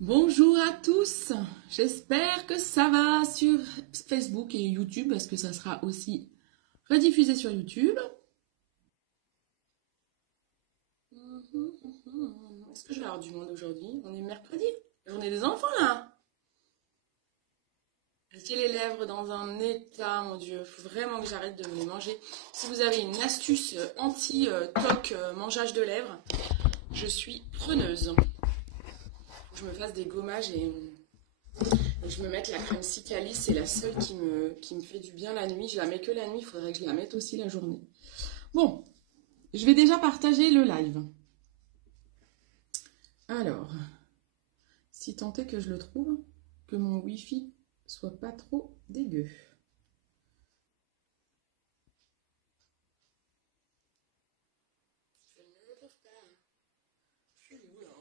Bonjour à tous, j'espère que ça va sur Facebook et YouTube parce que ça sera aussi rediffusé sur YouTube. Est-ce que je vais avoir du monde aujourd'hui? On est mercredi, journée des enfants là. J'ai les lèvres dans un état, mon Dieu, faut vraiment que j'arrête de me les manger. Si vous avez une astuce anti-toc mangeage de lèvres, je suis preneuse. Faut que je me fasse des gommages et je me mette la crème Cicalis, c'est la seule qui me fait du bien la nuit. Je la mets que la nuit, il faudrait que je la mette aussi la journée. Bon, je vais déjà partager le live. Alors, si tant est que je le trouve, que mon Wi-Fi soit pas trop dégueu. Je ne le trouve pas. Je suis où là?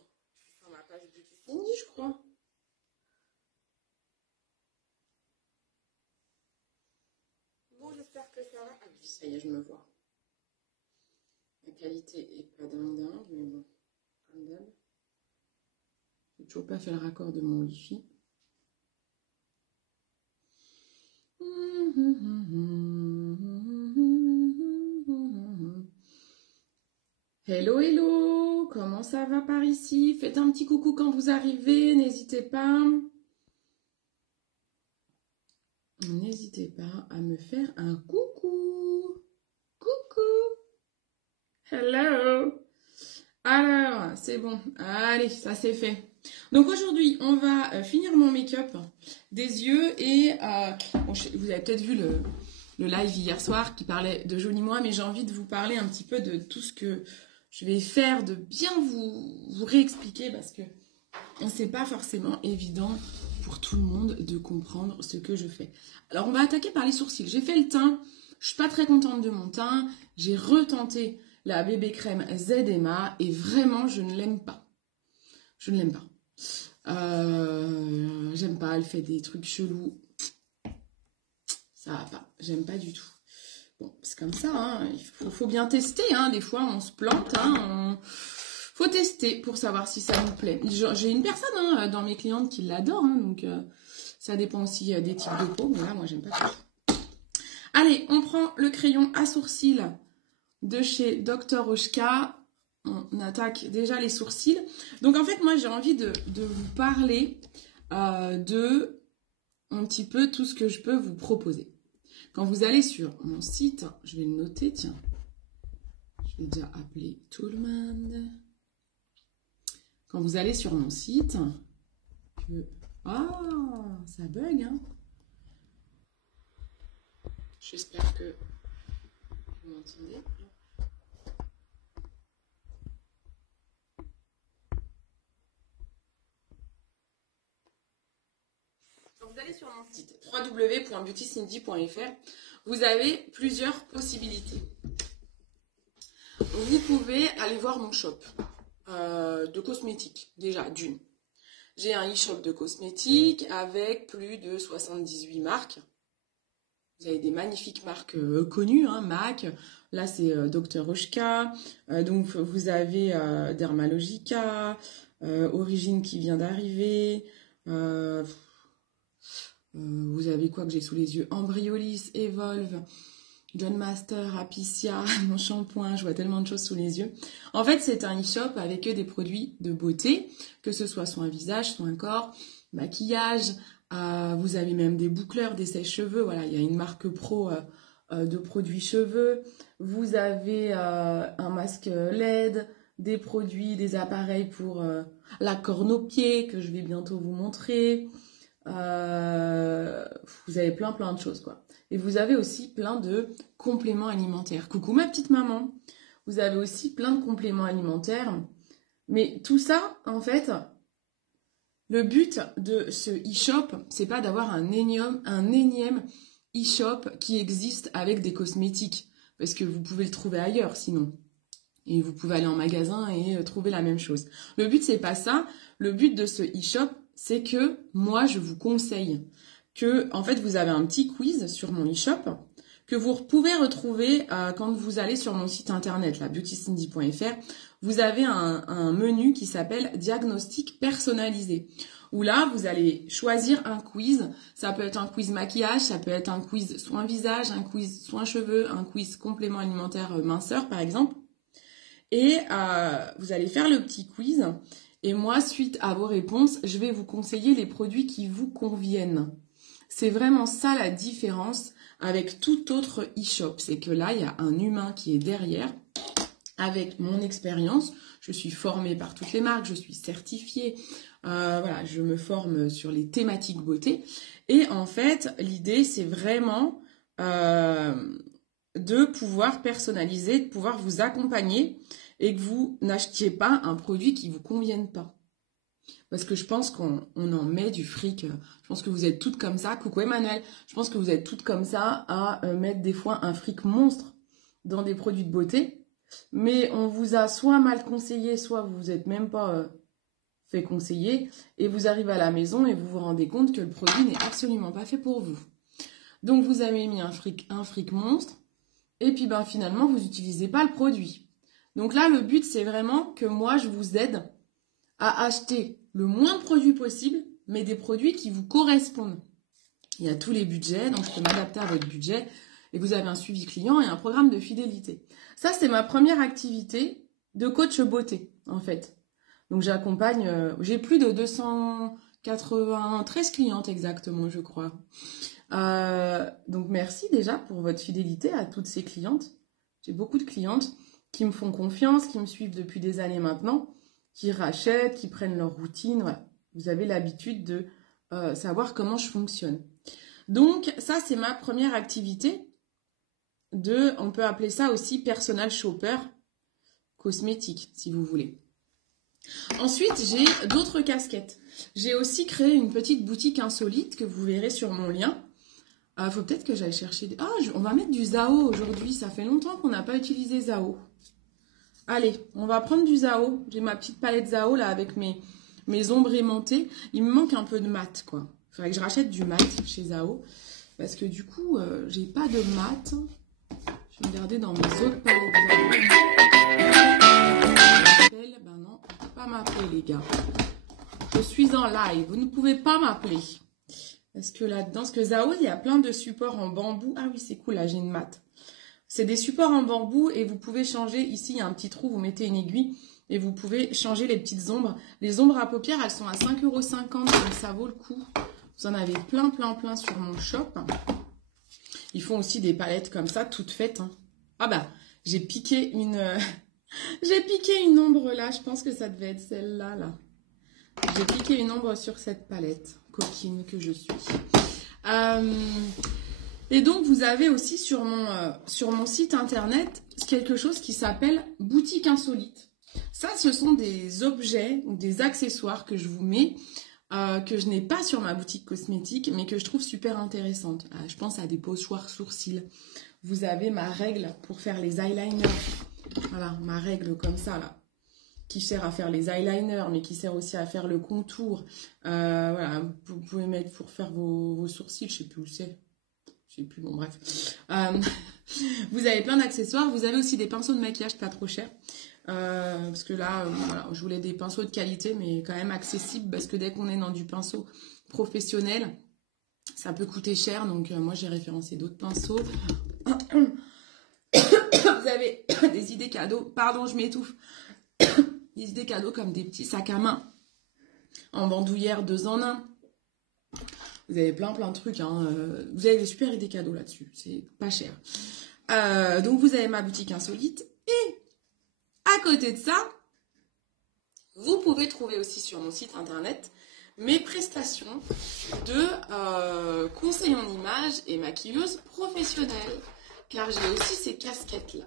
Je suis sur ma page Beauty Cindy, je crois. Bon, j'espère que ça va. Ah oui, ça y est, je me vois. La qualité est pas dingue, mais bon, comme d'hab. J'ai toujours pas fait le raccord de mon Wi-Fi. Hello, hello, comment ça va par ici? Faites un petit coucou quand vous arrivez, n'hésitez pas. N'hésitez pas à me faire un coucou. Coucou. Hello. Alors, c'est bon. Allez, ça c'est fait. Donc aujourd'hui, on va finir mon make-up des yeux et bon, vous avez peut-être vu le live hier soir qui parlait de Joli Moi, mais j'ai envie de vous parler un petit peu de tout ce que je vais faire, de bien vous réexpliquer parce que c'est pas forcément évident pour tout le monde de comprendre ce que je fais. Alors on va attaquer par les sourcils. J'ai fait le teint, je suis pas très contente de mon teint, j'ai retenté la bébé crème ZMA et vraiment je ne l'aime pas. Je ne l'aime pas. J'aime pas, elle fait des trucs chelous. Ça va pas, j'aime pas du tout. Bon, c'est comme ça, hein. Il faut bien tester, hein. Des fois on se plante, hein. Faut tester pour savoir si ça nous plaît. J'ai une personne hein, dans mes clientes qui l'adore, hein, donc ça dépend aussi des types de peau, mais là moi j'aime pas tout. Allez, on prend le crayon à sourcils de chez Dr. Oshka. On attaque déjà les sourcils. Donc en fait, moi j'ai envie de vous parler de un petit peu tout ce que je peux vous proposer. Quand vous allez sur mon site, je vais le noter, tiens. Je vais déjà appeler tout le monde. Quand vous allez sur mon site, ah, ça bug, hein. J'espère que vous m'entendez. Quand vous allez sur mon site www.beautycindy.fr, vous avez plusieurs possibilités. Vous pouvez aller voir mon shop de cosmétiques, déjà d'une. J'ai un e-shop de cosmétiques avec plus de 78 marques. Vous avez des magnifiques marques connues, hein, MAC, là c'est Dr. Oshka, donc vous avez Dermalogica, Origine qui vient d'arriver, vous avez quoi que j'ai sous les yeux? Embryolis, Evolve, John Master, Apicia, mon shampoing, je vois tellement de choses sous les yeux. En fait, c'est un e-shop avec des produits de beauté, que ce soit soin visage, soin corps, maquillage, vous avez même des boucleurs, des sèche-cheveux, voilà, il y a une marque pro de produits cheveux, vous avez un masque LED, des produits, des appareils pour la corne aux pieds, que je vais bientôt vous montrer, vous avez plein de choses quoi. Et vous avez aussi plein de compléments alimentaires. Coucou ma petite maman. Vous avez aussi plein de compléments alimentaires. Mais tout ça, en fait, le but de ce e-shop, c'est pas d'avoir un énième e-shop qui existe avec des cosmétiques. Parce que vous pouvez le trouver ailleurs sinon. Et vous pouvez aller en magasin et trouver la même chose. Le but, c'est pas ça. Le but de ce e-shop, c'est que moi, je vous conseille que, en fait, vous avez un petit quiz sur mon e-shop que vous pouvez retrouver quand vous allez sur mon site internet, la beautycindy.fr. Vous avez un menu qui s'appelle Diagnostic personnalisé, où là, vous allez choisir un quiz. Ça peut être un quiz maquillage, ça peut être un quiz soin visage, un quiz soin cheveux, un quiz complément alimentaire minceur, par exemple. Et vous allez faire le petit quiz. Et moi, suite à vos réponses, je vais vous conseiller les produits qui vous conviennent. C'est vraiment ça la différence avec tout autre e-shop. C'est que là, il y a un humain qui est derrière. Avec mon expérience, je suis formée par toutes les marques, je suis certifiée. Voilà, je me forme sur les thématiques beauté. Et en fait, l'idée, c'est vraiment de pouvoir personnaliser, de pouvoir vous accompagner et que vous n'achetiez pas un produit qui ne vous convienne pas. Parce que je pense qu'on en met du fric. Je pense que vous êtes toutes comme ça. Coucou Emmanuel. Je pense que vous êtes toutes comme ça à mettre des fois un fric monstre dans des produits de beauté. Mais on vous a soit mal conseillé, soit vous vous êtes même pas fait conseiller. Et vous arrivez à la maison et vous vous rendez compte que le produit n'est absolument pas fait pour vous. Donc vous avez mis un fric monstre. Et puis ben, finalement, vous n'utilisez pas le produit. Donc là, le but, c'est vraiment que moi, je vous aide à acheter le moins de produits possible, mais des produits qui vous correspondent. Il y a tous les budgets, donc je peux m'adapter à votre budget. Et vous avez un suivi client et un programme de fidélité. Ça, c'est ma première activité de coach beauté, en fait. Donc j'accompagne, j'ai plus de 293 clientes exactement, je crois. Donc merci déjà pour votre fidélité à toutes ces clientes. J'ai beaucoup de clientes qui me font confiance, qui me suivent depuis des années maintenant, qui rachètent, qui prennent leur routine. Voilà. Vous avez l'habitude de savoir comment je fonctionne. Donc ça, c'est ma première activité on peut appeler ça aussi personal shopper cosmétique, si vous voulez. Ensuite, j'ai d'autres casquettes. J'ai aussi créé une petite boutique insolite que vous verrez sur mon lien. Faut peut-être que j'aille chercher... on va mettre du Zao aujourd'hui. Ça fait longtemps qu'on n'a pas utilisé Zao. Allez, on va prendre du Zao. J'ai ma petite palette Zao là avec mes ombres aimantées. Il me manque un peu de mat, quoi. Il faudrait que je rachète du mat chez Zao. Parce que du coup, j'ai pas de mat. Je vais regarder dans mes autres palettes Zao. Ben non, on ne peut pas m'appeler, les gars. Je suis en live. Vous ne pouvez pas m'appeler. Parce que là-dedans, ce que Zao, il y a plein de supports en bambou. Ah oui, c'est cool, là, j'ai une mat. C'est des supports en bambou et vous pouvez changer. Ici, il y a un petit trou, vous mettez une aiguille et vous pouvez changer les petites ombres. Les ombres à paupières, elles sont à 5,50 €, donc ça vaut le coup. Vous en avez plein sur mon shop. Ils font aussi des palettes comme ça, toutes faites. Hein. Ah bah, j'ai piqué une... j'ai piqué une ombre là, je pense que ça devait être celle-là, là. J'ai piqué une ombre sur cette palette, coquine que je suis. Et donc, vous avez aussi sur mon site internet quelque chose qui s'appelle Boutique Insolite. Ça, ce sont des objets ou des accessoires que je vous mets, que je n'ai pas sur ma boutique cosmétique, mais que je trouve super intéressantes. Je pense à des pochoirs sourcils. Vous avez ma règle pour faire les eyeliners. Voilà, ma règle comme ça, là. Qui sert à faire les eyeliners, mais qui sert aussi à faire le contour. Voilà, vous pouvez mettre pour faire vos sourcils, je sais plus où c'est. Je sais plus, bon bref. Vous avez plein d'accessoires. Vous avez aussi des pinceaux de maquillage pas trop chers. Parce que là, voilà, je voulais des pinceaux de qualité, mais quand même accessibles, parce que dès qu'on est dans du pinceau professionnel, ça peut coûter cher. Donc moi, j'ai référencé d'autres pinceaux. Vous avez des idées cadeaux. Pardon, je m'étouffe. Des idées cadeaux comme des petits sacs à main en bandoulière 2 en 1. Vous avez plein de trucs. Hein. Vous avez des super idées cadeaux là-dessus. C'est pas cher. Donc, vous avez ma boutique insolite. Et à côté de ça, vous pouvez trouver aussi sur mon site internet mes prestations de conseil en image et maquilleuse professionnelle. Car j'ai aussi ces casquettes-là.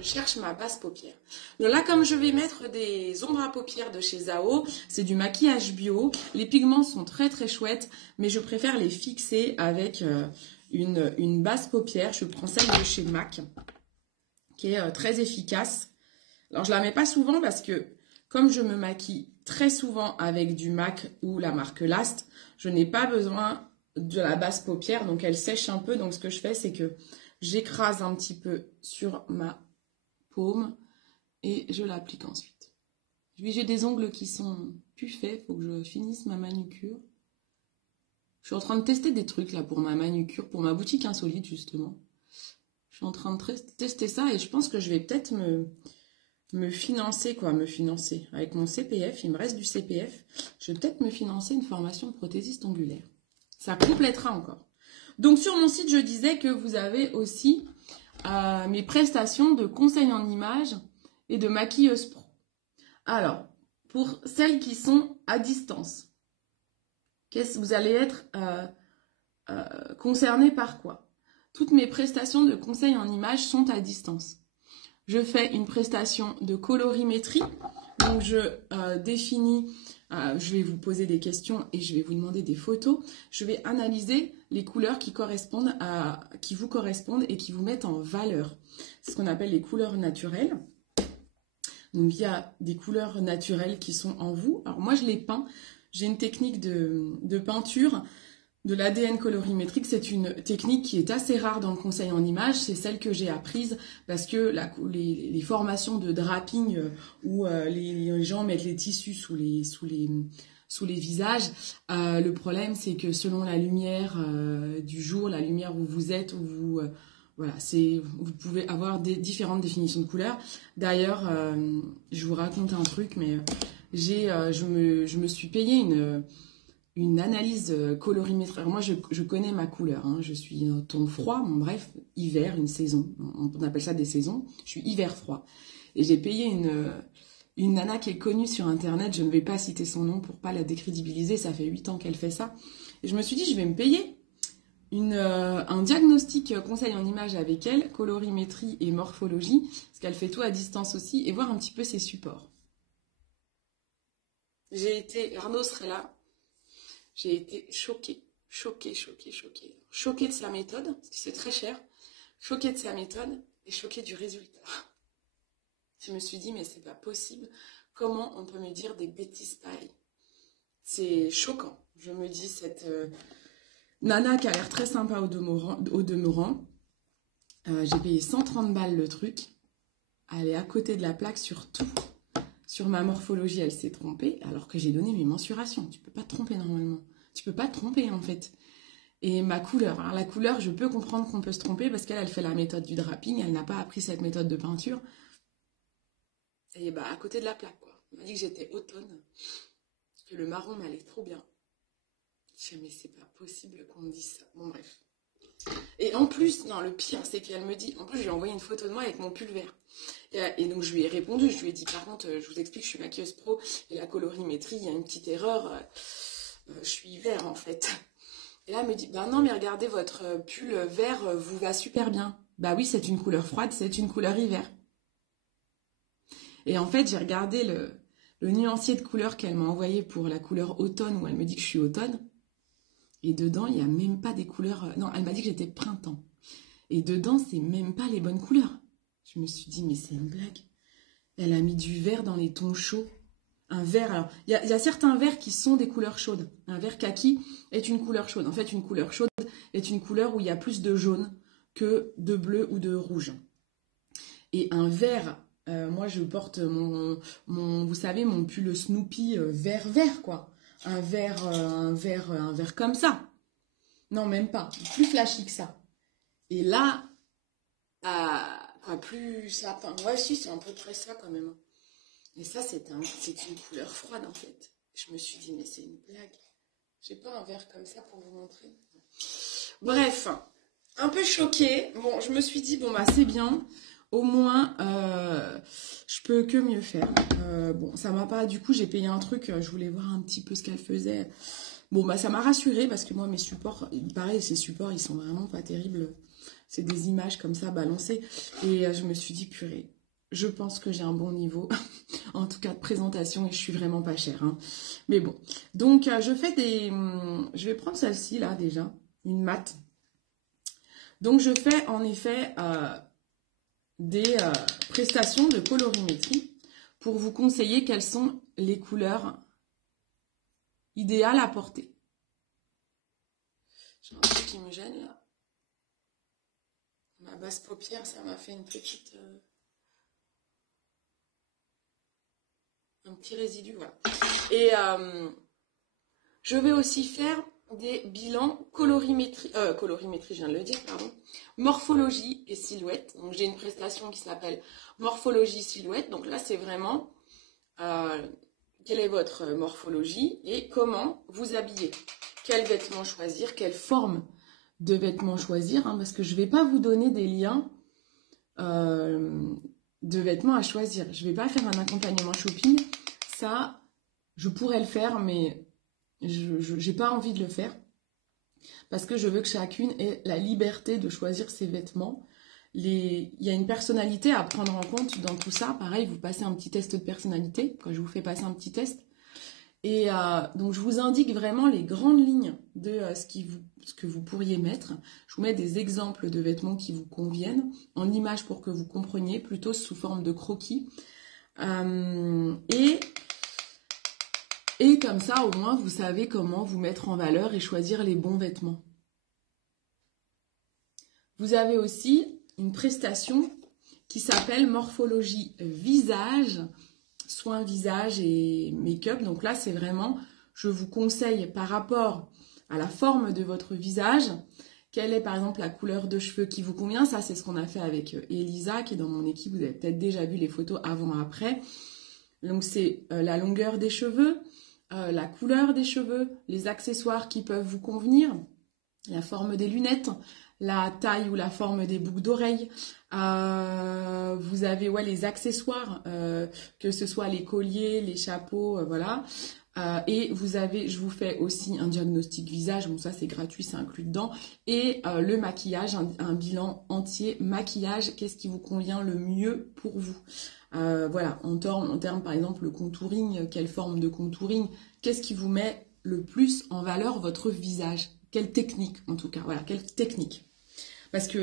Je cherche ma base paupière. Donc là, comme je vais mettre des ombres à paupières de chez Zao, c'est du maquillage bio. Les pigments sont très chouettes, mais je préfère les fixer avec une base paupière. Je prends celle de chez MAC, qui est très efficace. Alors, je la mets pas souvent parce que, comme je me maquille très souvent avec du MAC ou la marque Last, je n'ai pas besoin de la base paupière, donc elle sèche un peu. Donc, ce que je fais, c'est que J'écrase un petit peu sur ma paume et je l'applique ensuite. J'ai des ongles qui sont plus faits, il faut que je finisse ma manucure. Je suis en train de tester des trucs là pour ma manucure, pour ma boutique insolite justement. Je suis en train de tester ça et je pense que je vais peut-être me financer, avec mon CPF, il me reste du CPF, je vais peut-être me financer une formation de prothésiste ongulaire. Ça complétera encore. Donc sur mon site, je disais que vous avez aussi mes prestations de conseil en images et de maquilleuse pro. Alors, pour celles qui sont à distance, vous allez être concerné par quoi? Toutes mes prestations de conseil en images sont à distance. Je fais une prestation de colorimétrie, donc je définis, je vais vous poser des questions et je vais vous demander des photos. Je vais analyser les couleurs qui vous correspondent et qui vous mettent en valeur. C'est ce qu'on appelle les couleurs naturelles. Donc il y a des couleurs naturelles qui sont en vous. Alors moi je les peins. J'ai une technique de peinture de l'ADN colorimétrique. C'est une technique qui est assez rare dans le conseil en images. C'est celle que j'ai apprise parce que les formations de draping où les gens mettent les tissus sous les visages, le problème c'est que selon la lumière du jour, la lumière où vous êtes, voilà, vous pouvez avoir différentes définitions de couleurs. D'ailleurs, je vous raconte un truc, mais je me suis payé une analyse colorimétrique. Alors moi, je connais ma couleur. Hein. Je suis un ton froid, bon, bref, hiver, une saison. On appelle ça des saisons. Je suis hiver froid. Et j'ai payé une nana qui est connue sur Internet. Je ne vais pas citer son nom pour pas la décrédibiliser. Ça fait 8 ans qu'elle fait ça. Et je me suis dit, je vais me payer un diagnostic conseil en images avec elle, colorimétrie et morphologie, parce qu'elle fait tout à distance aussi, et voir un petit peu ses supports. Arnaud serait là, j'ai été choquée de sa méthode, parce que c'est très cher, choquée de sa méthode et choquée du résultat. Je me suis dit, mais c'est pas possible, comment on peut me dire des bêtises pareilles? C'est choquant, je me dis, cette... Nana qui a l'air très sympa au demeurant. J'ai payé 130 balles le truc. Elle est à côté de la plaque sur tout. Sur ma morphologie, elle s'est trompée alors que j'ai donné mes mensurations. Tu peux pas te tromper normalement. Tu peux pas te tromper en fait. Et ma couleur. Alors la couleur, je peux comprendre qu'on peut se tromper parce qu'elle fait la méthode du draping. Elle n'a pas appris cette méthode de peinture. Et bah à côté de la plaque quoi. Elle m'a dit que j'étais automne. Que le marron m'allait trop bien. Je dis, mais c'est pas possible qu'on me dise ça. Bon, bref. Et en plus, non, le pire, c'est qu'elle me dit, en plus, je lui ai envoyé une photo de moi avec mon pull vert. Et donc, je lui ai répondu, je lui ai dit, par contre, je vous explique, je suis maquilleuse pro, et la colorimétrie, il y a une petite erreur, je suis vert, en fait. Et là, elle me dit, bah non, mais regardez, votre pull vert vous va super bien. Bah oui, c'est une couleur froide, c'est une couleur hiver. Et en fait, j'ai regardé le nuancier de couleurs qu'elle m'a envoyé pour la couleur automne, où elle me dit que je suis automne. Et dedans, il n'y a même pas des couleurs... Non, elle m'a dit que j'étais printemps. Et dedans, c'est même pas les bonnes couleurs. Je me suis dit, mais c'est une blague. Elle a mis du vert dans les tons chauds. Un vert, alors, il y a certains verts qui sont des couleurs chaudes. Un vert kaki est une couleur chaude. En fait, une couleur chaude est une couleur où il y a plus de jaune que de bleu ou de rouge. Et un vert... moi, je porte vous savez, mon pull Snoopy vert, quoi. Un vert comme ça. Non, même pas. Plus flashy que ça. Et là, plus sapin. Ouais, si, c'est à peu près ça quand même. Et ça, c'est une couleur froide en fait. Je me suis dit, mais c'est une blague. J'ai pas un vert comme ça pour vous montrer. Bref, un peu choquée. Bon, je me suis dit, bon, bah, c'est bien. Au moins, je peux que mieux faire. Bon, ça m'a pas... Du coup, j'ai payé un truc. Je voulais voir un petit peu ce qu'elle faisait. Bon, bah, ça m'a rassurée parce que moi, mes supports... Pareil, ces supports, ils sont vraiment pas terribles. C'est des images comme ça, balancées. Et je me suis dit, purée, je pense que j'ai un bon niveau. En tout cas, de présentation. Et je suis vraiment pas chère. Hein. Mais bon. Donc, je vais prendre celle-ci, là, déjà. Une mat. Donc, je fais, en effet... des prestations de colorimétrie pour vous conseiller quelles sont les couleurs idéales à porter. J'ai un truc qui me gêne là. Ma basse paupière, ça m'a fait une petite... un petit résidu, voilà. Et je vais aussi faire des bilans colorimétrie, je viens de le dire, pardon, morphologie et silhouette. Donc j'ai une prestation qui s'appelle morphologie silhouette. Donc là c'est vraiment quelle est votre morphologie et comment vous habiller. Quels vêtements choisir, quelle forme de vêtements choisir, hein, parce que je ne vais pas vous donner des liens de vêtements à choisir. Je ne vais pas faire un accompagnement shopping. Ça, je pourrais le faire, mais je n'ai pas envie de le faire parce que je veux que chacune ait la liberté de choisir ses vêtements. Il y a une personnalité à prendre en compte dans tout ça. Pareil, vous passez un petit test de personnalité, quand je vous fais passer un petit test. Et donc, je vous indique vraiment les grandes lignes de ce que vous pourriez mettre. Je vous mets des exemples de vêtements qui vous conviennent en images pour que vous compreniez, plutôt sous forme de croquis. Et comme ça, au moins, vous savez comment vous mettre en valeur et choisir les bons vêtements. Vous avez aussi une prestation qui s'appelle morphologie visage, soins visage et make-up. Donc là, c'est vraiment, je vous conseille par rapport à la forme de votre visage, quelle est par exemple la couleur de cheveux qui vous convient. Ça, c'est ce qu'on a fait avec Elisa, qui est dans mon équipe. Vous avez peut-être déjà vu les photos avant-après. Donc c'est la longueur des cheveux, la couleur des cheveux, les accessoires qui peuvent vous convenir, la forme des lunettes, la taille ou la forme des boucles d'oreilles. Vous avez les accessoires, que ce soit les colliers, les chapeaux, voilà. Et je vous fais aussi un diagnostic visage, bon ça c'est gratuit, c'est inclus dedans. Et le maquillage, un bilan entier maquillage, qu'est-ce qui vous convient le mieux pour vous. Voilà, en termes par exemple le contouring, quelle forme de contouring, qu'est-ce qui vous met le plus en valeur votre visage, quelle technique en tout cas, voilà, quelle technique. Parce que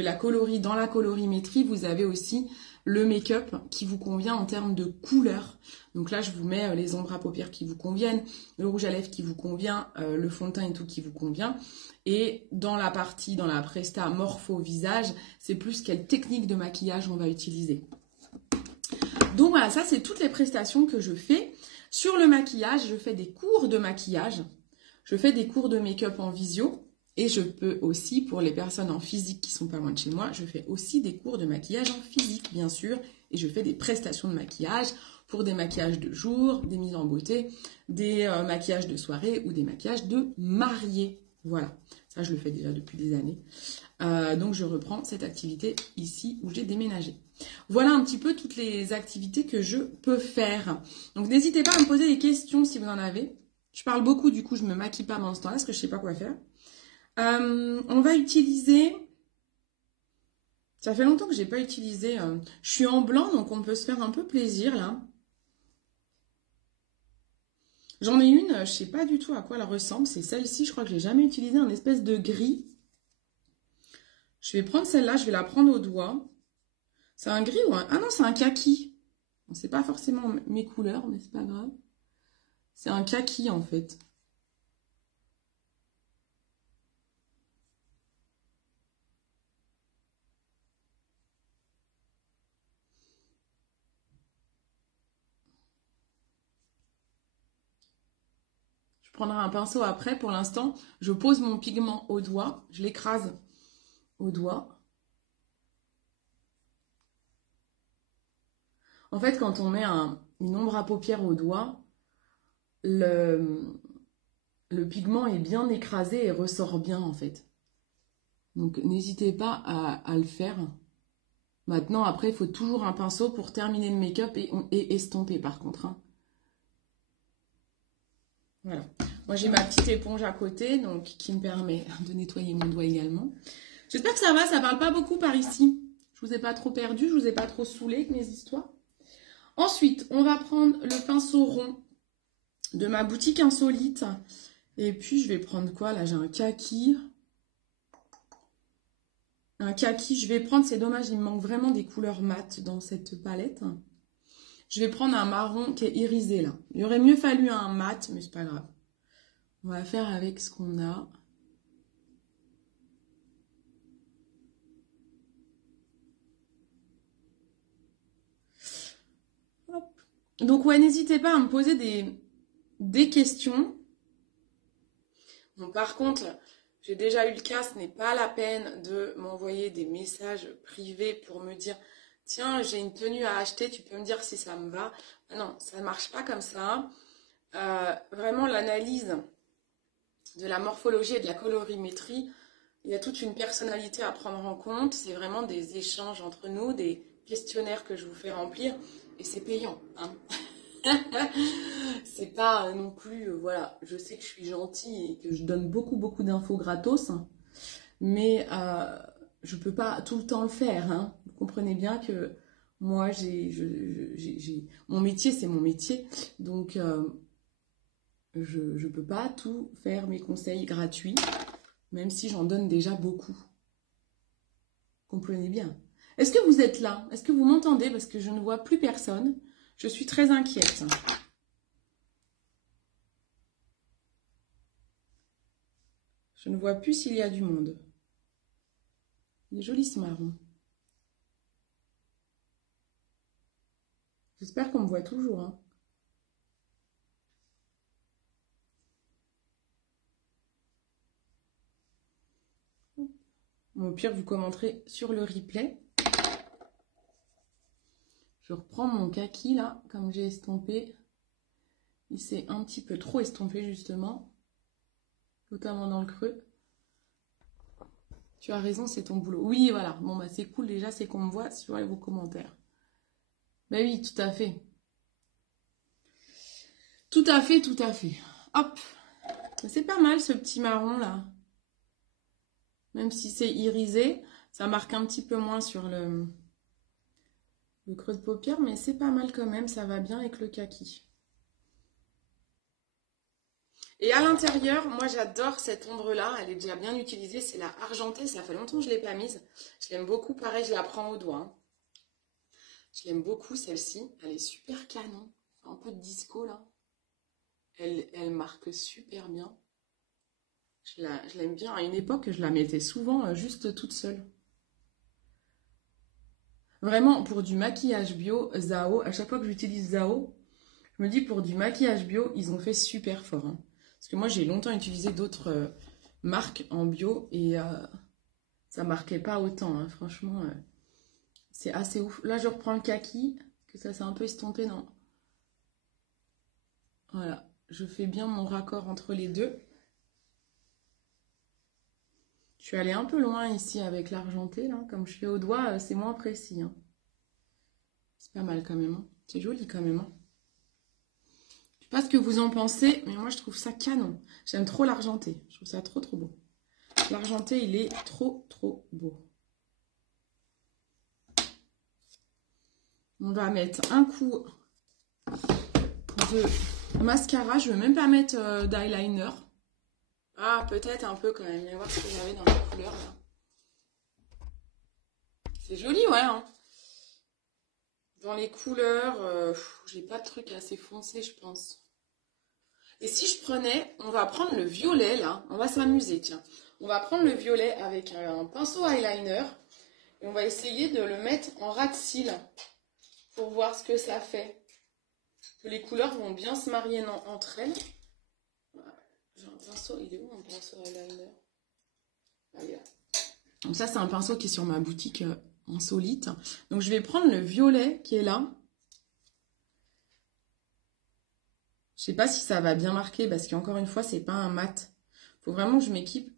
dans la colorimétrie, vous avez aussi le make-up qui vous convient en termes de couleur. Donc là, je vous mets les ombres à paupières qui vous conviennent, le rouge à lèvres qui vous convient, le fond de teint et tout qui vous convient. Et dans la presta morpho visage, c'est plus quelle technique de maquillage on va utiliser. Donc voilà, ça c'est toutes les prestations que je fais. Sur le maquillage, je fais des cours de maquillage. Je fais des cours de make-up en visio. Et je peux aussi, pour les personnes en physique qui sont pas loin de chez moi, je fais aussi des cours de maquillage en physique, bien sûr. Et je fais des prestations de maquillage pour des maquillages de jour, des mises en beauté, des maquillages de soirée ou des maquillages de mariée. Voilà, ça je le fais déjà depuis des années. Donc je reprends cette activité ici où j'ai déménagé. Voilà un petit peu toutes les activités que je peux faire. Donc n'hésitez pas à me poser des questions si vous en avez. Je parle beaucoup, du coup je me maquille pas pendant ce temps-là parce que je sais pas quoi faire. On va utiliser... Ça fait longtemps que j'ai pas utilisé... Je suis en blanc, donc on peut se faire un peu plaisir, là. J'en ai une, je sais pas du tout à quoi elle ressemble. C'est celle-ci, je crois que je l'ai jamais utilisée, un espèce de gris. Je vais prendre celle-là, je vais la prendre au doigt. C'est un gris ou un... Ah non, c'est un kaki. C'est pas forcément mes couleurs, mais c'est pas grave. C'est un kaki, en fait. Je prendrai un pinceau après. Pour l'instant, je pose mon pigment au doigt. Je l'écrase au doigt. En fait, quand on met une ombre à paupières au doigt, le pigment est bien écrasé et ressort bien, en fait. Donc, n'hésitez pas à le faire. Maintenant, après, il faut toujours un pinceau pour terminer le make-up et estomper, par contre. Hein. Voilà. Moi, j'ai ma petite éponge à côté, donc qui me permet de nettoyer mon doigt également. J'espère que ça va, ça parle pas beaucoup par ici. Je vous ai pas trop perdu, je vous ai pas trop saoulé avec mes histoires. Ensuite, on va prendre le pinceau rond de ma boutique insolite. Et puis, je vais prendre quoi? Là, j'ai un kaki. Un kaki, je vais prendre, c'est dommage, il me manque vraiment des couleurs mates dans cette palette. Je vais prendre un marron qui est irisé, là. Il aurait mieux fallu un mat, mais c'est pas grave. On va faire avec ce qu'on a. Donc ouais, n'hésitez pas à me poser des questions. Bon, par contre, j'ai déjà eu le cas, ce n'est pas la peine de m'envoyer des messages privés pour me dire, tiens, j'ai une tenue à acheter, tu peux me dire si ça me va. Non, ça ne marche pas comme ça. Vraiment, l'analyse de la morphologie et de la colorimétrie, il y a toute une personnalité à prendre en compte. C'est vraiment des échanges entre nous, des questionnaires que je vous fais remplir, et c'est payant, hein. C'est pas non plus, voilà, je sais que je suis gentille et que je donne beaucoup d'infos gratos, hein, mais je peux pas tout le temps le faire, hein. Vous comprenez bien que moi, mon métier, c'est mon métier, donc je peux pas tout faire mes conseils gratuits, même si j'en donne déjà beaucoup. Comprenez bien. Est-ce que vous êtes là? Est-ce que vous m'entendez? Parce que je ne vois plus personne. Je suis très inquiète. Je ne vois plus s'il y a du monde. Il est joli ce marron. J'espère qu'on me voit toujours, hein. Bon, au pire, vous commenterez sur le replay. Je reprends mon kaki là, comme j'ai estompé. Il s'est un petit peu trop estompé justement, notamment dans le creux. Tu as raison, c'est ton boulot. Oui, voilà. Bon, bah c'est cool déjà, c'est qu'on me voit sur vos commentaires. Bah oui, tout à fait. Tout à fait, tout à fait. Hop. C'est pas mal ce petit marron là. Même si c'est irisé, ça marque un petit peu moins sur le creux de paupière, mais c'est pas mal quand même, ça va bien avec le kaki. Et à l'intérieur, moi j'adore cette ombre-là, elle est déjà bien utilisée, c'est la argentée, ça fait longtemps que je ne l'ai pas mise. Je l'aime beaucoup, pareil, je la prends au doigt, hein. Je l'aime beaucoup celle-ci, elle est super canon, un peu de disco là. Elle marque super bien. Je l'aime bien, à une époque je la mettais souvent juste toute seule. Vraiment, pour du maquillage bio, Zao, à chaque fois que j'utilise Zao, je me dis pour du maquillage bio, ils ont fait super fort, hein. Parce que moi, j'ai longtemps utilisé d'autres marques en bio et ça marquait pas autant, hein. Franchement, c'est assez ouf. Là, je reprends le kaki, que ça s'est un peu estompé, non? Voilà, je fais bien mon raccord entre les deux. Je suis allée un peu loin ici avec l'argenté, là. Comme je fais au doigt, c'est moins précis, hein. C'est pas mal quand même, hein. C'est joli quand même, hein. Je sais pas ce que vous en pensez, mais moi je trouve ça canon. J'aime trop l'argenté. Je trouve ça trop beau. L'argenté, il est trop beau. On va mettre un coup de mascara. Je ne vais même pas mettre d'eyeliner. Ah, peut-être un peu quand même. Je vais voir ce que j'avais dans les couleurs là. C'est joli, ouais, hein. Dans les couleurs, j'ai pas de truc assez foncé, je pense. Et si je prenais, on va prendre le violet là. On va s'amuser, tiens. On va prendre le violet avec un pinceau eyeliner. Et on va essayer de le mettre en ras de cils pour voir ce que ça fait. Que les couleurs vont bien se marier entre elles. J'ai un pinceau, il est où mon pinceau eyeliner? Ah, il est là. Donc ça, c'est un pinceau qui est sur ma boutique en solite. Donc je vais prendre le violet qui est là. Je sais pas si ça va bien marquer parce qu'encore une fois, c'est pas un mat. Faut vraiment que je m'équipe.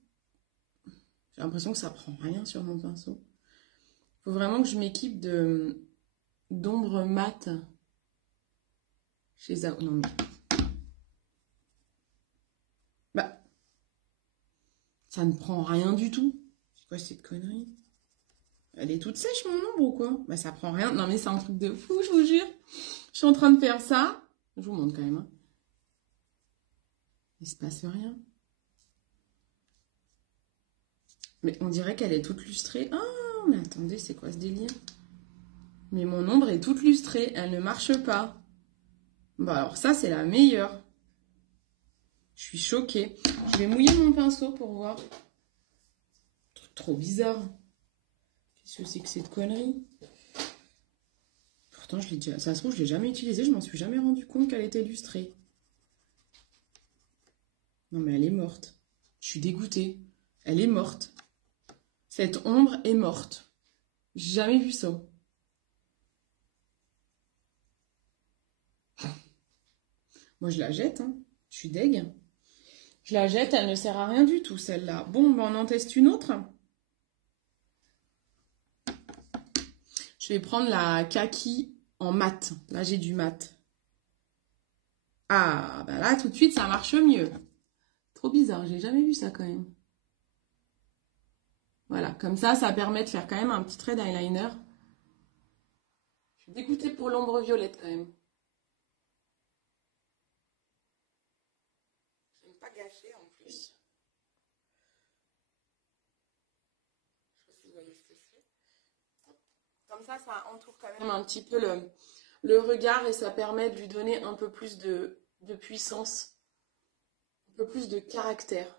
J'ai l'impression que ça prend rien sur mon pinceau. Faut vraiment que je m'équipe d'ombre mat chez Zao. Non mais... Bah... Ça ne prend rien du tout. C'est quoi cette connerie? Elle est toute sèche mon ombre ou quoi? Bah ça prend rien. Non mais c'est un truc de fou, je vous jure. Je suis en train de faire ça. Je vous montre quand même, hein. Il se passe rien. Mais on dirait qu'elle est toute lustrée. Ah, mais attendez, c'est quoi ce délire? Mais mon ombre est toute lustrée, elle ne marche pas. Bah alors ça, c'est la meilleure. Je suis choquée. Je vais mouiller mon pinceau pour voir. Truc trop bizarre. Qu'est-ce que c'est que cette connerie? Pourtant, ça se trouve, je l'ai jamais utilisée. Je m'en suis jamais rendu compte qu'elle était lustrée. Non, mais elle est morte. Je suis dégoûtée. Elle est morte. Cette ombre est morte. J'ai jamais vu ça. Moi, je la jette, hein. Je suis deg. Je la jette, elle ne sert à rien du tout, celle-là. Bon, ben, on en teste une autre. Je vais prendre la kaki en mat. Là, j'ai du mat. Ah, ben là, tout de suite, ça marche mieux. Trop bizarre, j'ai jamais vu ça quand même. Voilà, comme ça permet de faire quand même un petit trait d'eyeliner. Je suis dégoûtée pour l'ombre violette quand même. J'aime pas gâcher en plus. Je sais pas si vous voyez ce que c'est. Comme ça entoure quand même un petit peu le regard et ça permet de lui donner un peu plus de puissance, un peu plus de caractère.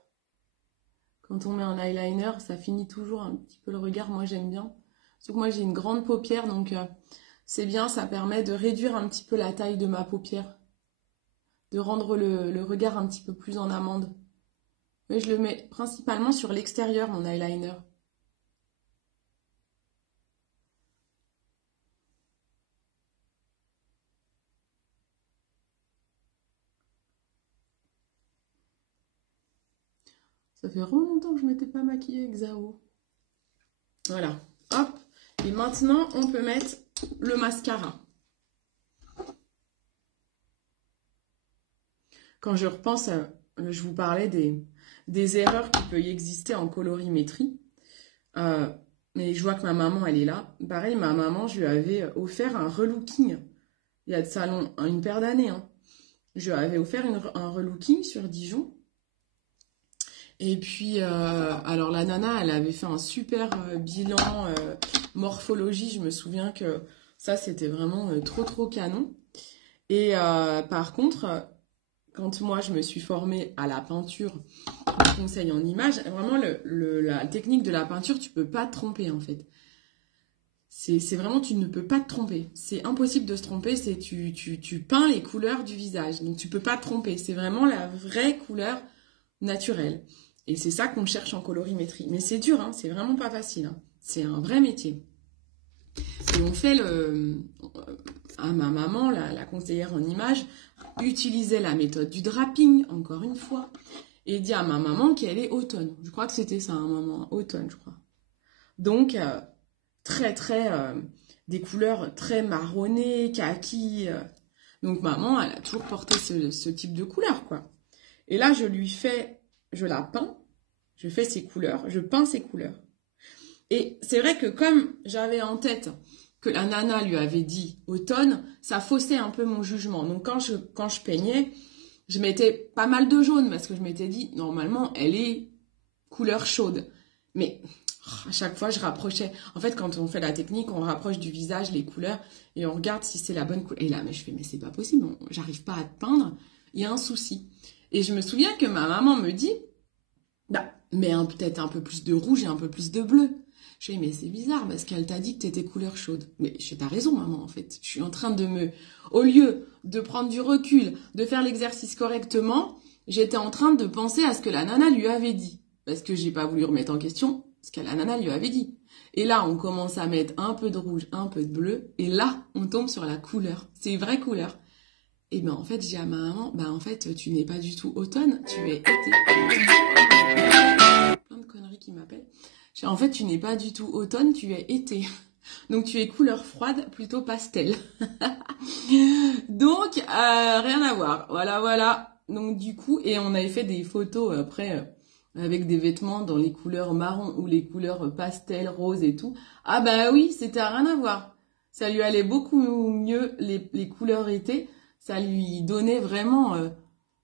Quand on met un eyeliner, ça finit toujours un petit peu le regard. Moi, j'aime bien. Surtout que moi, j'ai une grande paupière, donc c'est bien. Ça permet de réduire un petit peu la taille de ma paupière. De rendre le regard un petit peu plus en amande. Mais je le mets principalement sur l'extérieur, mon eyeliner. Ça fait vraiment longtemps que je ne m'étais pas maquillée avec Zao. Voilà. Hop. Et maintenant, on peut mettre le mascara. Quand je repense, je vous parlais des erreurs qui peuvent y exister en colorimétrie. Mais je vois que ma maman, elle est là. Pareil, ma maman, je lui avais offert un relooking. Il y a de ça une paire d'années. Hein. Je lui avais offert un relooking sur Dijon. Et puis, alors la nana, elle avait fait un super bilan morphologie. Je me souviens que ça, c'était vraiment trop canon. Et par contre, quand moi, je me suis formée à la peinture, conseil en image, vraiment, la technique de la peinture, tu peux pas te tromper, en fait. C'est vraiment, tu ne peux pas te tromper. C'est impossible de se tromper, c'est tu peins les couleurs du visage. Donc, tu peux pas te tromper. C'est vraiment la vraie couleur naturelle. Et c'est ça qu'on cherche en colorimétrie. Mais c'est dur, hein, c'est vraiment pas facile. Hein. C'est un vrai métier. Et on fait ma maman, la conseillère en image, utilisait la méthode du draping, encore une fois, et dit à ma maman qu'elle est automne. Je crois que c'était ça, un moment, automne, je crois. Donc, des couleurs très marronnées, kaki. Donc, maman, elle a toujours porté ce type de couleur, quoi. Et là, je la peins, je fais ses couleurs, je peins ses couleurs. Et c'est vrai que comme j'avais en tête que la nana lui avait dit automne, ça faussait un peu mon jugement. Donc quand je peignais, je mettais pas mal de jaune parce que je m'étais dit, normalement, elle est couleur chaude. Mais à chaque fois, je rapprochais. En fait, quand on fait la technique, on rapproche du visage les couleurs et on regarde si c'est la bonne couleur. Et là, mais je fais, mais c'est pas possible, j'arrive pas à te peindre, il y a un souci. Et je me souviens que ma maman me dit, bah, mets peut-être un peu plus de rouge et un peu plus de bleu. Je dis, mais c'est bizarre parce qu'elle t'a dit que t'étais couleur chaude. Mais t'as raison, maman, en fait. Je suis en train au lieu de prendre du recul, de faire l'exercice correctement, j'étais en train de penser à ce que la nana lui avait dit. Parce que j'ai pas voulu remettre en question ce que la nana lui avait dit. Et là, on commence à mettre un peu de rouge, un peu de bleu. Et là, on tombe sur la couleur. C'est une vraie couleur. Et ben en fait, j'ai dit à ma maman, en fait, tu n'es pas du tout automne, tu es été. Plein de conneries qui m'appellent. En fait, tu n'es pas du tout automne, tu es été. Donc tu es couleur froide, plutôt pastel. Donc, rien à voir. Voilà. Donc du coup, et on avait fait des photos après avec des vêtements dans les couleurs marron ou les couleurs pastel, rose et tout. Ah bah oui, c'était rien à voir. Ça lui allait beaucoup mieux les couleurs été. Ça lui donnait vraiment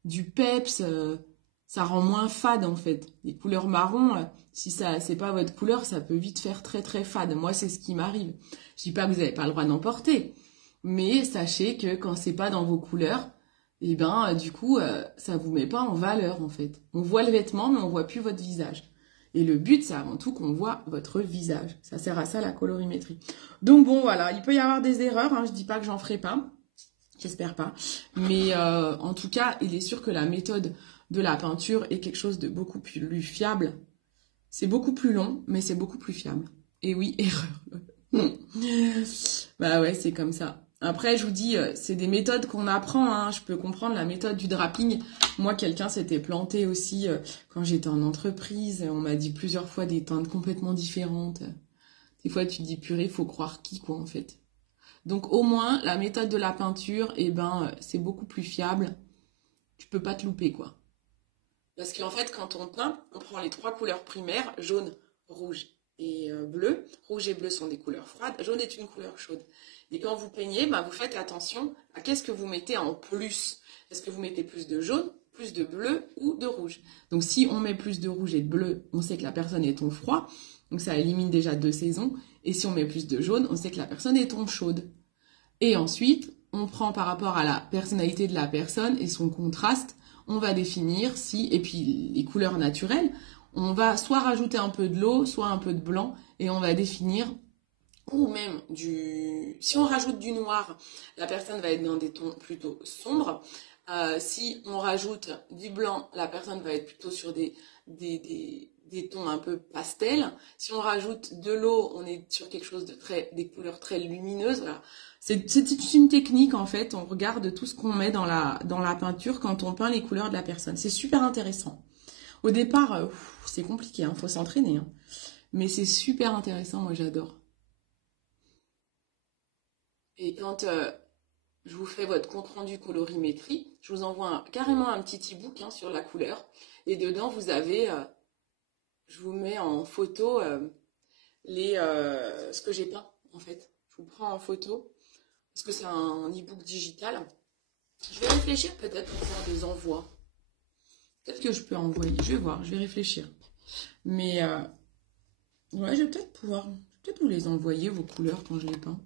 du peps. Ça rend moins fade en fait. Les couleurs marron, si ça c'est pas votre couleur, ça peut vite faire très fade. Moi, c'est ce qui m'arrive. Je dis pas que vous n'avez pas le droit d'en porter, mais sachez que quand c'est pas dans vos couleurs, et du coup, ça vous met pas en valeur en fait. On voit le vêtement, mais on voit plus votre visage. Et le but, c'est avant tout qu'on voit votre visage. Ça sert à ça, la colorimétrie. Donc bon, voilà, il peut y avoir des erreurs. Hein, je dis pas que j'en ferai pas. J'espère pas. Mais en tout cas, il est sûr que la méthode de la peinture est quelque chose de beaucoup plus fiable. C'est beaucoup plus long, mais c'est beaucoup plus fiable. Et oui, erreur. Bah ouais, c'est comme ça. Après, je vous dis, c'est des méthodes qu'on apprend. Hein. Je peux comprendre la méthode du draping. Moi, quelqu'un s'était planté aussi quand j'étais en entreprise. On m'a dit plusieurs fois des teintes complètement différentes. Des fois, tu te dis, purée, faut croire qui, quoi, en fait. Donc, au moins, la méthode de la peinture, eh ben, c'est beaucoup plus fiable. Tu peux pas te louper, quoi. Parce qu'en fait, quand on peint, on prend les 3 couleurs primaires, jaune, rouge et bleu. Rouge et bleu sont des couleurs froides. Jaune est une couleur chaude. Et quand vous peignez, bah, vous faites attention à qu'est-ce que vous mettez en plus. Est-ce que vous mettez plus de jaune, plus de bleu ou de rouge? Donc si on met plus de rouge et de bleu, on sait que la personne est ton froid. Donc ça élimine déjà 2 saisons. Et si on met plus de jaune, on sait que la personne est ton chaude. Et ensuite, on prend par rapport à la personnalité de la personne et son contraste, on va définir si, et puis les couleurs naturelles, on va soit rajouter un peu de l'eau, soit un peu de blanc, et on va définir, ou même si on rajoute du noir, la personne va être dans des tons plutôt sombres. Si on rajoute du blanc, la personne va être plutôt sur des tons un peu pastels. Si on rajoute de l'eau, on est sur quelque chose de des couleurs très lumineuses. Voilà. C'est une technique en fait, on regarde tout ce qu'on met dans la peinture quand on peint les couleurs de la personne. C'est super intéressant. Au départ, c'est compliqué, hein, faut s'entraîner. Hein. Mais c'est super intéressant, moi j'adore. Et quand je vous fais votre compte-rendu colorimétrie, je vous envoie carrément un petit e-book hein, sur la couleur. Et dedans, vous avez, je vous mets en photo ce que j'ai peint en fait. Je vous prends en photo parce que c'est un e-book digital. Je vais réfléchir peut-être pour faire des envois. Peut-être que je peux envoyer. Je vais voir, je vais réfléchir. Mais ouais, je vais peut-être vous les envoyer, vos couleurs, quand je les peins.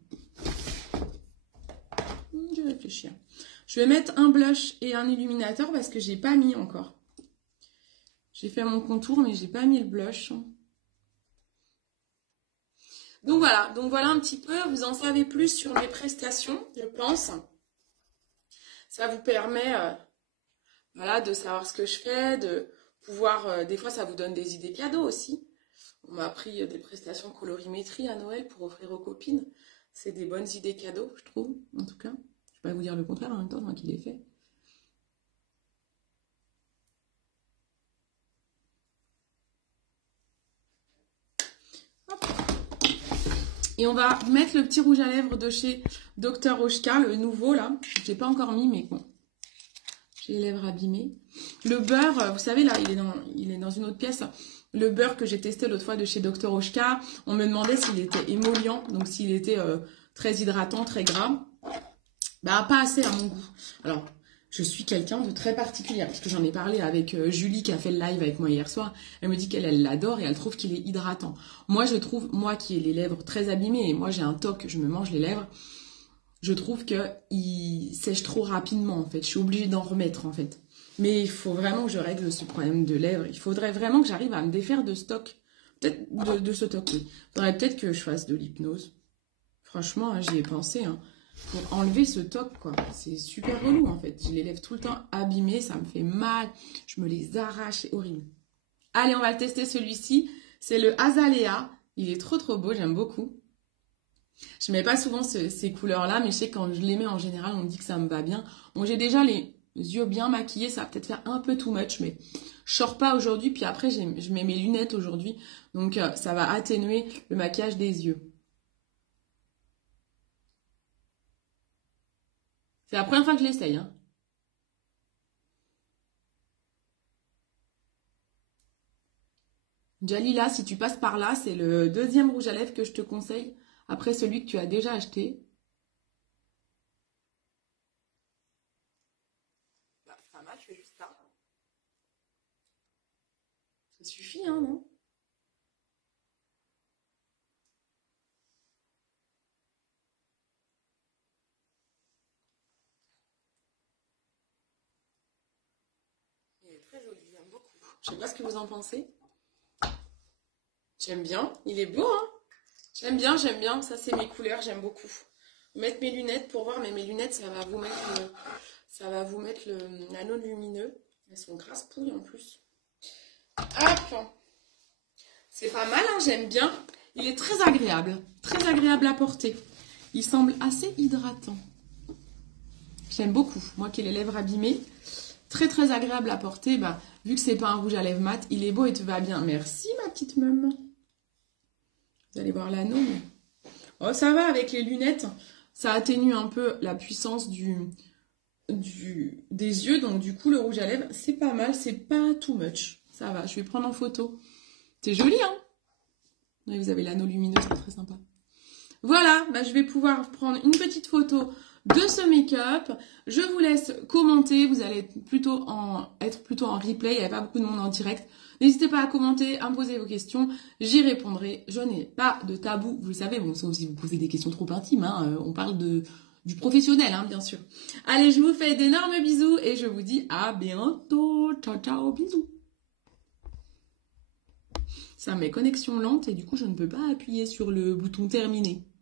Je vais réfléchir. Je vais mettre un blush et un illuminateur parce que j'ai pas mis encore. J'ai fait mon contour, mais j'ai pas mis le blush. Donc voilà un petit peu. Vous en savez plus sur mes prestations, je pense. Ça vous permet voilà, de savoir ce que je fais, de pouvoir... des fois, ça vous donne des idées cadeaux aussi. On m'a appris des prestations colorimétrie à Noël pour offrir aux copines. C'est des bonnes idées cadeaux, je trouve, en tout cas. Je vais pas vous dire le contraire en même temps, moi qui l'ai fait. Hop. Et on va mettre le petit rouge à lèvres de chez Dr. Oshka, le nouveau là. Je l'ai pas encore mis, mais bon. J'ai les lèvres abîmées. Le beurre, vous savez là, il est dans une autre pièce. Le beurre que j'ai testé l'autre fois de chez Dr. Oshka, on me demandait s'il était émollient, donc s'il était très hydratant, très gras. Bah, pas assez à mon goût. Alors, je suis quelqu'un de très particulier, parce que j'en ai parlé avec Julie qui a fait le live avec moi hier soir. Elle me dit qu'elle l'adore et elle trouve qu'il est hydratant. Moi, je trouve, moi qui ai les lèvres très abîmées, et moi j'ai un toc, je me mange les lèvres, je trouve qu'il sèche trop rapidement en fait. Je suis obligée d'en remettre en fait. Mais il faut vraiment que je règle ce problème de lèvres. Il faudrait vraiment que j'arrive à me défaire de stock. Peut-être de ce toc, oui. Il faudrait peut-être que je fasse de l'hypnose. Franchement, hein, j'y ai pensé. Hein, pour enlever ce toc, quoi. C'est super relou en fait. Je les lèvres tout le temps abîmées, ça me fait mal. Je me les arrache, c'est horrible. Allez, on va le tester celui-ci. C'est le Azalea. Il est trop trop beau, j'aime beaucoup. Je mets pas souvent ces couleurs-là, mais je sais que quand je les mets en général, on me dit que ça me va bien. Bon, j'ai déjà les yeux bien maquillés, ça va peut-être faire un peu too much, mais je sors pas aujourd'hui. Puis après, je mets mes lunettes aujourd'hui, donc ça va atténuer le maquillage des yeux. C'est la première fois que je l'essaye. Hein. Jalila, si tu passes par là, c'est le deuxième rouge à lèvres que je te conseille, après celui que tu as déjà acheté. Bah, pas mal, je fais juste ça. Ça suffit, hein, non? Il est très joli, j'aime beaucoup. Je sais pas ce que vous en pensez. J'aime bien, il est beau, hein. J'aime bien, ça c'est mes couleurs, j'aime beaucoup. Mettre mes lunettes pour voir, mais mes lunettes, ça va vous mettre l'anneau lumineux. Elles sont grasses pouilles en plus. Hop! C'est pas mal, hein, j'aime bien. Il est très agréable à porter. Il semble assez hydratant. J'aime beaucoup, moi qui ai les lèvres abîmées. Très agréable à porter. Bah, vu que c'est pas un rouge à lèvres mat, il est beau et te va bien. Merci ma petite maman. Vous allez voir l'anneau. Mais... oh, ça va avec les lunettes. Ça atténue un peu la puissance des yeux. Donc du coup, le rouge à lèvres, c'est pas mal. C'est pas too much. Ça va, je vais prendre en photo. C'est joli, hein? Oui, vous avez l'anneau lumineux, c'est très sympa. Voilà, bah, je vais pouvoir prendre une petite photo de ce make-up. Je vous laisse commenter. Vous allez être plutôt en replay. Il n'y a pas beaucoup de monde en direct. N'hésitez pas à commenter, à me poser vos questions. J'y répondrai. Je n'ai pas de tabou. Vous le savez, bon, sauf si vous posez des questions trop intimes. Hein, on parle du professionnel, hein, bien sûr. Allez, je vous fais d'énormes bisous et je vous dis à bientôt. Ciao, ciao, bisous. Ça met connexion lente et du coup, je ne peux pas appuyer sur le bouton terminer.